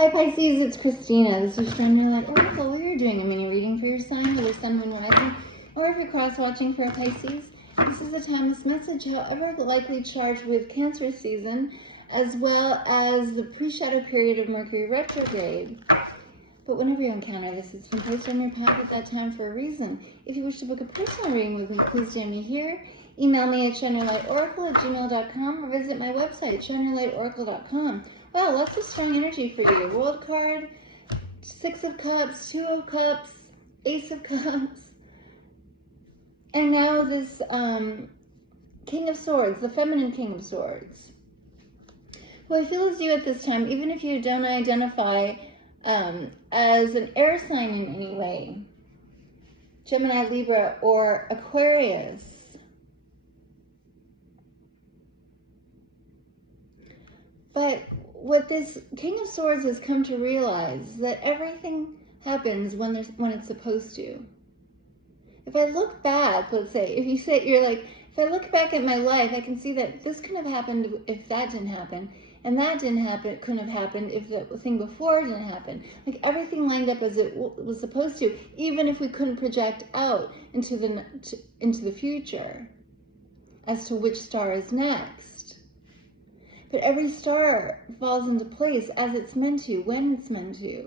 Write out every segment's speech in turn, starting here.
Hi Pisces, it's Christina. This is Shine Your Light Oracle. We are doing a mini reading for your sign, for your sun, moon, rising, or if you're cross-watching for a Pisces. This is a timeless message, however likely charged with Cancer season, as well as the pre-shadow period of Mercury retrograde. But whenever you encounter this, it's been placed on your path at that time for a reason. If you wish to book a personal reading with me, please join me here. Email me at shineyourlightoracle@gmail.com or visit my website, shineyourlightoracle.com. Wow, lots of strong energy for you. World card, Six of Cups, Two of Cups, Ace of Cups. And now this King of Swords, the feminine King of Swords. Well, I feel as you at this time, even if you don't identify as an air sign in any way, Gemini, Libra, or Aquarius, but what this King of Swords has come to realize is that everything happens when it's supposed to. If I look back, let's say, if I look back at my life, I can see that this couldn't have happened if that didn't happen, and that didn't happen, couldn't have happened if the thing before didn't happen. Like everything lined up as it was supposed to, even if we couldn't project out into the future as to which star is next. But every star falls into place as it's meant to, when it's meant to.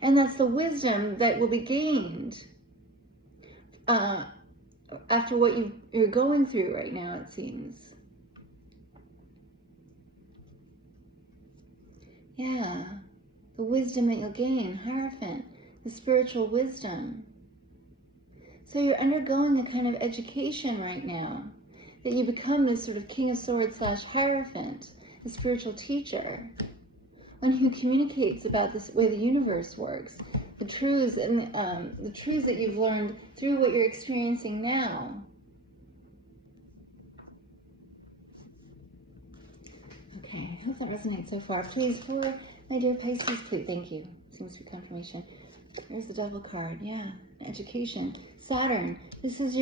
And that's the wisdom that will be gained after what you're going through right now, it seems. Yeah, the wisdom that you'll gain, Hierophant, the spiritual wisdom. So you're undergoing a kind of education right now, that you become this sort of King of Swords / Hierophant, a spiritual teacher, one who communicates about this way the universe works, the truths and the truths that you've learned through what you're experiencing now. Okay, I hope that resonates so far. Please, for my dear Pisces, please, thank you. Seems to be confirmation. Here's the Devil card. Yeah, education. Saturn. This is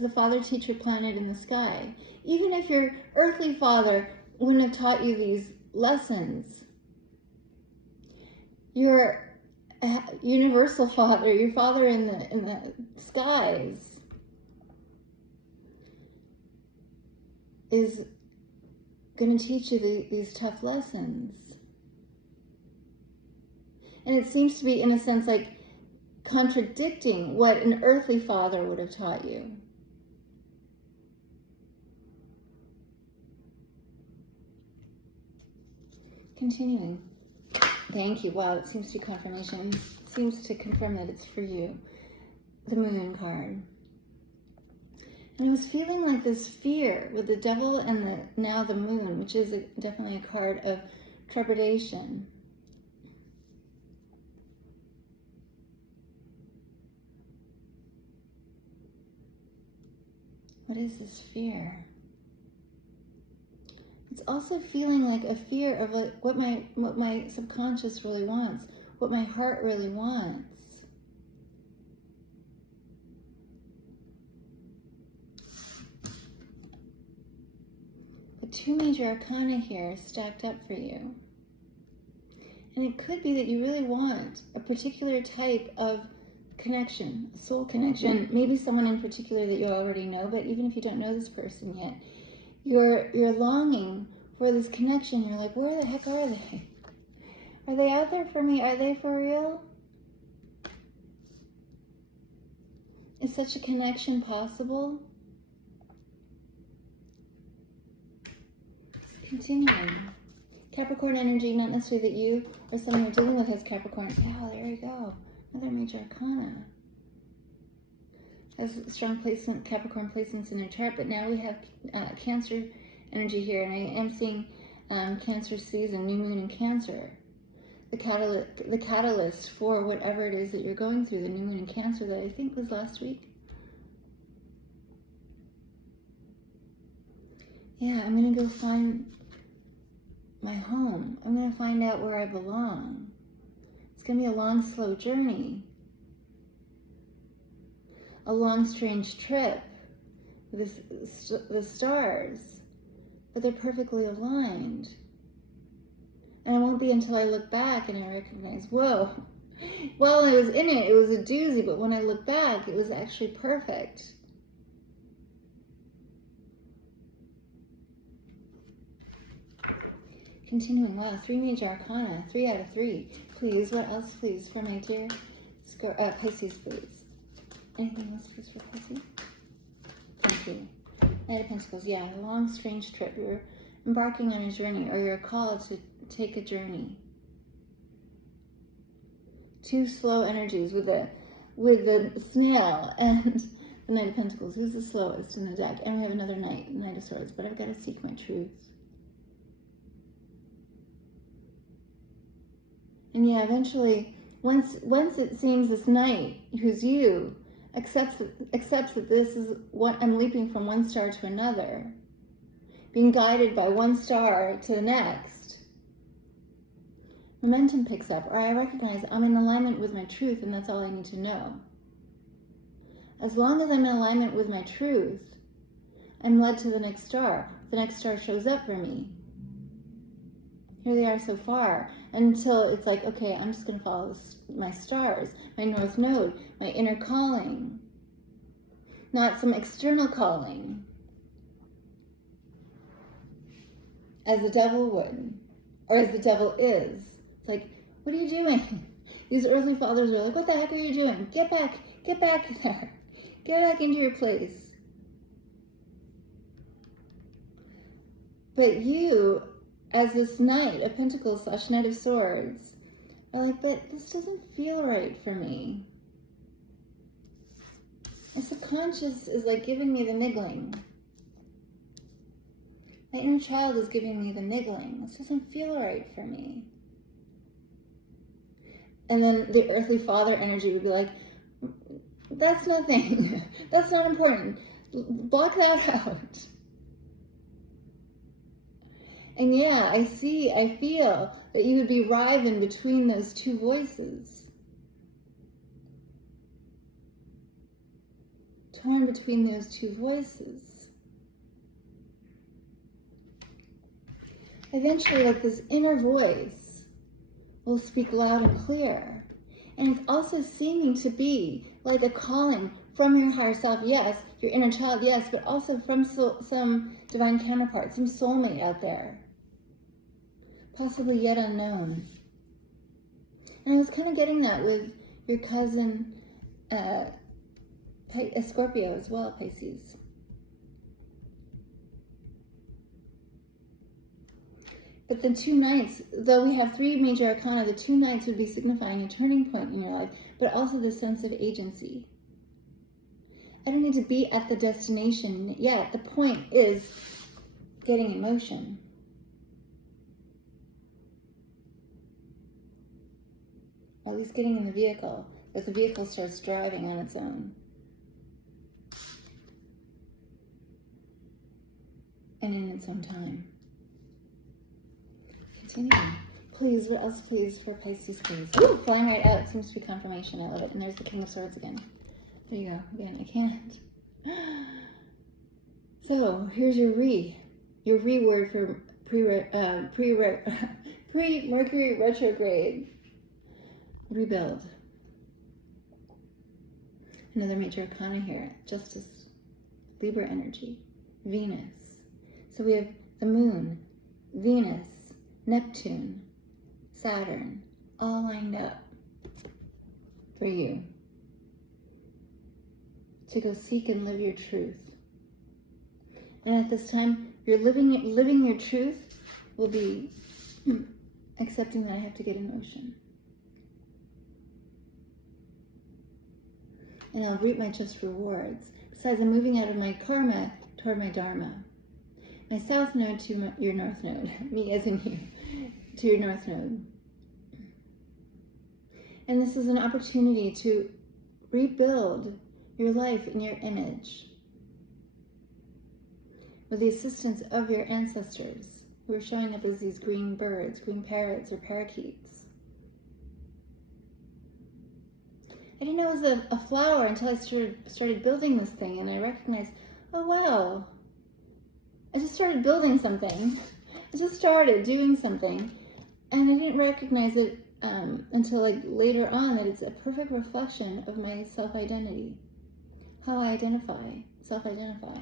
the father-teacher planet in the sky. Even if your earthly father wouldn't have taught you these lessons, your universal father, your father in the skies, is going to teach you these tough lessons. And it seems to be, in a sense, like contradicting what an earthly father would have taught you. Continuing. Thank you. Wow, it seems to be confirmation. It seems to confirm that it's for you. The Moon card. And I was feeling like this fear with the Devil and now the Moon, which is definitely a card of trepidation. What is this fear? It's also feeling like a fear of like what my subconscious really wants, what my heart really wants. The two major arcana here stacked up for you. And it could be that you really want a particular type of connection, a soul connection, maybe someone in particular that you already know, but even if you don't know this person yet, you're longing for this connection. You're like, where the heck are they? Are they out there for me? Are they for real? Is such a connection possible? Continuing. Capricorn energy, not necessarily that you or someone you're dealing with has Capricorn. Oh, there you go. Another major arcana. Has strong placement, Capricorn placements in their chart, but now we have Cancer energy here, and I am seeing Cancer season, new moon in Cancer. The catalyst for whatever it is that you're going through, the new moon in Cancer that I think was last week. Yeah, I'm going to go find my home. I'm going to find out where I belong. It's going to be a long, slow journey. A long, strange trip with the stars, but they're perfectly aligned. And it won't be until I look back and I recognize, whoa, while I was in it, it was a doozy, but when I look back, it was actually perfect. Continuing, wow, 3 major arcana, 3 out of 3. Please, what else, please, for my dear Pisces, please. Anything else, please, for Pisces? Thank you. Knight of Pentacles, yeah, a long, strange trip. You're embarking on a journey, or you're called to take a journey. 2 slow energies with the snail and the Knight of Pentacles. Who's the slowest in the deck? And we have another Knight of Swords, but I've got to seek my truth. And yeah, eventually, once it seems this knight, who's you, accepts that this is what I'm leaping from one star to another, being guided by one star to the next, momentum picks up, or I recognize I'm in alignment with my truth, and that's all I need to know. As long as I'm in alignment with my truth, I'm led to the next star. The next star shows up for me. Here they are so far, until it's like, okay, I'm just going to follow my stars, my north node, my inner calling, not some external calling, as the devil would, or as the devil is. It's like, what are you doing? These earthly fathers are like, what the heck are you doing? Get back there. Get back into your place. But you, as this Knight of Pentacles / Knight of Swords, are like, but this doesn't feel right for me. My subconscious is like giving me the niggling. My inner child is giving me the niggling. This doesn't feel right for me. And then the earthly father energy would be like, that's nothing. That's not important. Block that out. And yeah, I feel that you would be writhing between those 2 voices. Torn between those 2 voices. Eventually, like, this inner voice will speak loud and clear. And it's also seeming to be like a calling from your higher self, yes, your inner child, yes, but also from some divine counterpart, some soulmate out there. Possibly yet unknown. And I was kind of getting that with your cousin, Scorpio as well, Pisces. But the 2 Knights, though we have 3 major arcana, the 2 Knights would be signifying a turning point in your life, but also the sense of agency. I don't need to be at the destination yet. The point is getting in motion. Or at least getting in the vehicle, that the vehicle starts driving on its own. And in its own time. Continuing. Please, what else, please, for Pisces, please? Ooh, flying right out. It seems to be confirmation. I love it. And there's the King of Swords again. There you go. Again, I can't. So, here's your word for pre-Mercury retrograde. Rebuild. Another major arcana here. Justice. Libra energy. Venus. So we have the moon, Venus, Neptune, Saturn, all lined up for you to go seek and live your truth. And at this time, you're living your truth will be accepting that I have to get in motion. And I'll reap my just rewards. Besides, I'm moving out of my karma toward my dharma. My south node to your north node. Me as in you. To your north node. And this is an opportunity to rebuild your life in your image. With the assistance of your ancestors who are showing up as these green birds, green parrots or parakeets. I didn't know it was a flower until I started building this thing, and I recognized, oh wow, I just started building something. I just started doing something, And I didn't recognize it until like later on, that it's a perfect reflection of my self-identity, how I self-identify,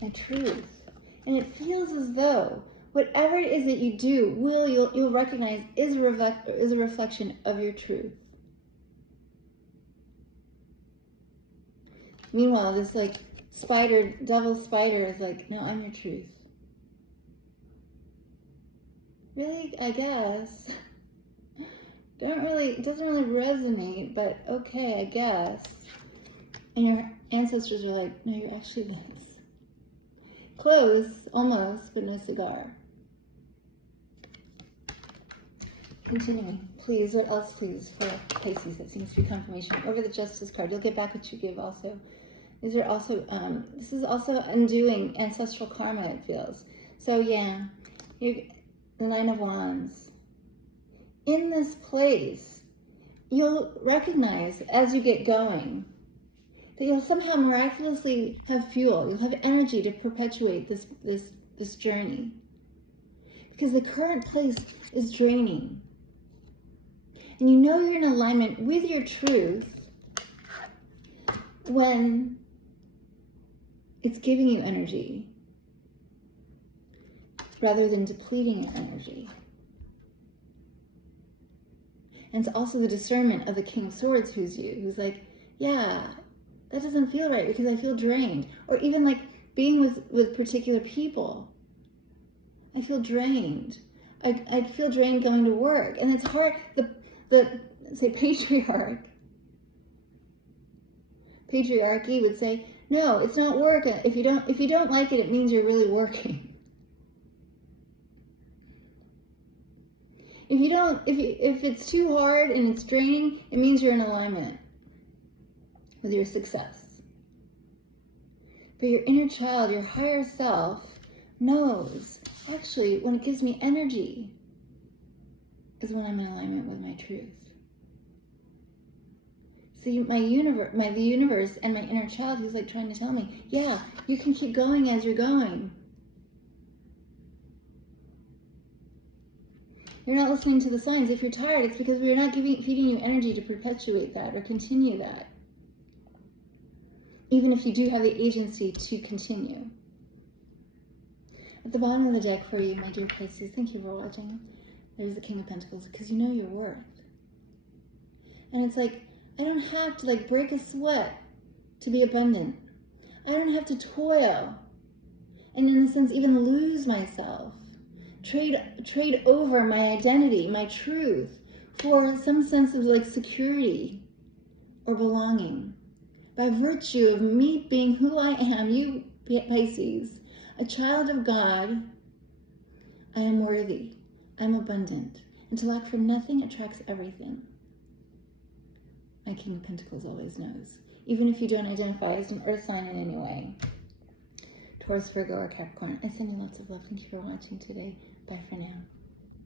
my truth. And it feels as though whatever it is that you do, you'll recognize is a reflection of your truth. Meanwhile, this like devil spider is like, no, I'm your truth. Really, I guess. It doesn't really resonate, but okay, I guess. And your ancestors are like, no, you're actually this. Close, almost, but no cigar. Continuing. Please, what else please for Pisces? That seems to be confirmation. Over the Justice card, you'll get back what you give also. These are also, this is also undoing ancestral karma, it feels. So yeah, the Nine of Wands. In this place, you'll recognize as you get going that you'll somehow miraculously have fuel. You'll have energy to perpetuate this journey. Because the current place is draining. And you know you're in alignment with your truth when it's giving you energy rather than depleting your energy. And it's also the discernment of the King of Swords who's like, yeah, that doesn't feel right because I feel drained. Or even like being with particular people. I feel drained. I feel drained going to work. And it's hard, the say patriarchy would say, no, it's not work. If you don't like it, it means you're really working. If it's too hard and it's draining, it means you're in alignment with your success. But your inner child, your higher self, knows, actually, when it gives me energy is when I'm in alignment with my truth. See, the universe and my inner child, who's like trying to tell me, yeah, you can keep going as you're going. You're not listening to the signs. If you're tired, it's because we're not feeding you energy to perpetuate that or continue that. Even if you do have the agency to continue. At the bottom of the deck for you, my dear Pisces, thank you for watching. There's the King of Pentacles, because you know your worth. And it's like, I don't have to like break a sweat to be abundant. I don't have to toil. And in a sense, even lose myself. Trade over my identity, my truth, for some sense of like security or belonging. By virtue of me being who I am, you Pisces, a child of God, I am worthy, I'm abundant, and to lack for nothing attracts everything. My King of Pentacles always knows, even if you don't identify as an earth sign in any way. Taurus, Virgo, or Capricorn, I send you lots of love. Thank you for watching today. Bye for now.